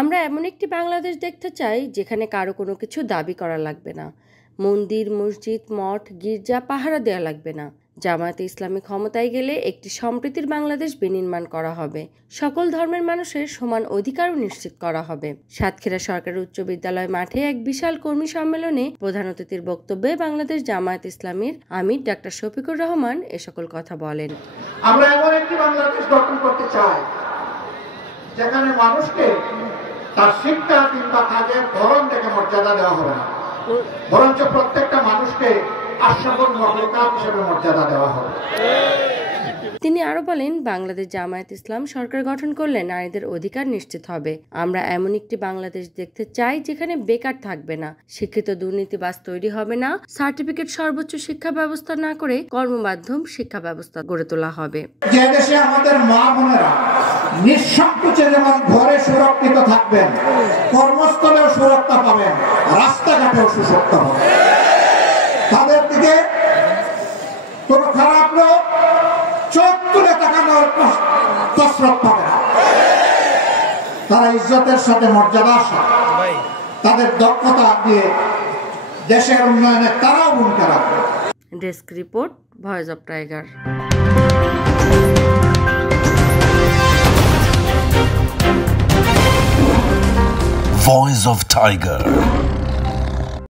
আমরা এমন একটি বাংলাদেশ দেখতে চাই যেখানে কারো কোনো কিছু দাবি করা লাগবে না। মন্দির, মসজিদ, মঠ, গির্জা পাহারা দেওয়া লাগবে না। জামায়াতে ইসলামী ক্ষমতায় গেলে একটি সম্প্রীতির বাংলাদেশ বিনির্মাণ করা হবে। সকল ধর্মের মানুষের সমান অধিকারও নিশ্চিত করা হবে। সাতক্ষীরা সরকারি উচ্চ বিদ্যালয় মাঠে এক বিশাল কর্মী সম্মেলনে প্রধান অতিথির বক্তব্যে বাংলাদেশ জামায়াত ইসলামীর আমির ডাক্তার শফিকুর রহমান এ সকল কথা বলেন। আমরা এমন একটি বাংলাদেশ গঠন করতে চাই যেখানে মানুষকে তার শিক্ষা কিংবা কাজের ধরন দেখে মর্যাদা দেওয়া হবে না, বরঞ্চ প্রত্যেকটা মানুষকে আশরাফুল মাখলুকাত হিসেবে মর্যাদা দেওয়া হবে। তিনি আরো বলেন, বাংলাদেশ জামায়াত ইসলাম সরকার গঠন করলে নারীদের অধিকার নিশ্চিত হবে। আমরা এমন একটি বাংলাদেশ দেখতে চাই যেখানে বেকার থাকবে না, শিক্ষিত দুর্নীতিবাজ তৈরি হবে না, সার্টিফিকেট সর্বোচ্চ শিক্ষা ব্যবস্থা না করে কর্মমাধ্যম শিক্ষা ব্যবস্থা গড়ে তোলা হবে। যে দেশে আমাদের মা বোনেরা নিঃসংকোচে যেমন ঘরে সুরক্ষিত থাকবেন, কর্মস্থলেও সুরক্ষা পাবেন, রাস্তাঘাটেও সুরক্ষা পাবেন, তাদের দিকে কোনো খারাপ লোক চোখ তুলে তাকানোর কসরত পাবে না। তারা ইজ্জতের সাথে, মর্যাদার সাথে, তাদের দক্ষতা দিয়ে দেশের উন্নয়নে তারাও ভূমিকা রাখবে। Desk report, voice of tiger. Voice of Tiger.